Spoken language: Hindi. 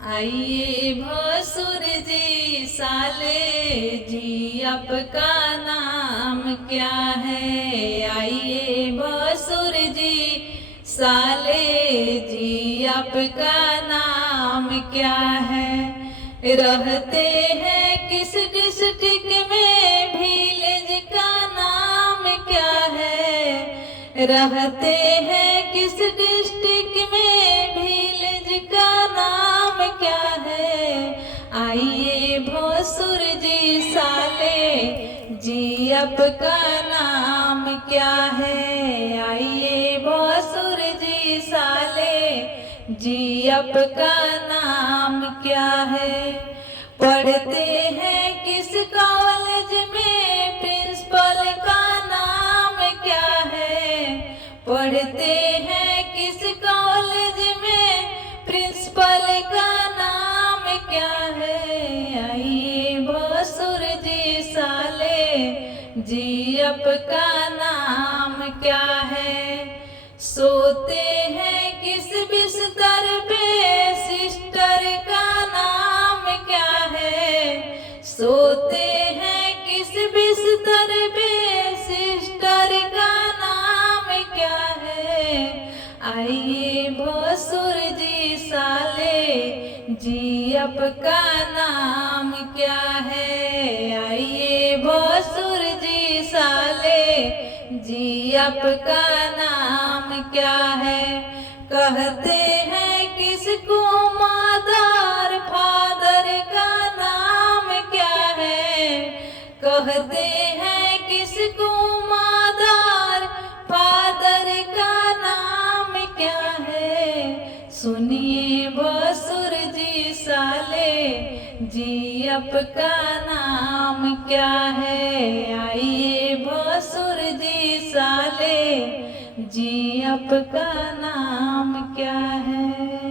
आइए भसुर जी साले जी, आपका नाम क्या है? आइए भसुर जी साले जी, आपका नाम क्या है? रहते हैं किस डिस्ट्रिक्ट में, विलेज का नाम क्या है? रहते हैं किस डिस्ट्रिक्ट में, विलेज का नाम क्या है? आइए भसुर जी साले जी, आपका नाम क्या है? आइए भसुर जी साले जी, आपका नाम क्या है? पढ़ते हैं किस कॉलेज में, प्रिंसिपल का नाम क्या है? पढ़ते हैं किस कॉलेज में, प्रिंसिपल का नाम क्या है? आइए भसुर जी साले जी, आपका नाम क्या है? सोते हैं किस बिस्तर पे, सिस्टर का नाम क्या है? सोते हैं किस बिस्तर पे, सिस्टर का नाम क्या है? आइए भसुर जी साले जी, आपका नाम क्या है? आइए भसुर जी साले जी, आपका नाम क्या है? कहते हैं किसको मदर फादर का नाम क्या है? कहते हैं किसको मदर फादर का नाम क्या है? सुनिए भसुर जी साले जी, आपका नाम क्या है? आइए भसुर जी साले जी, आपका नाम क्या है?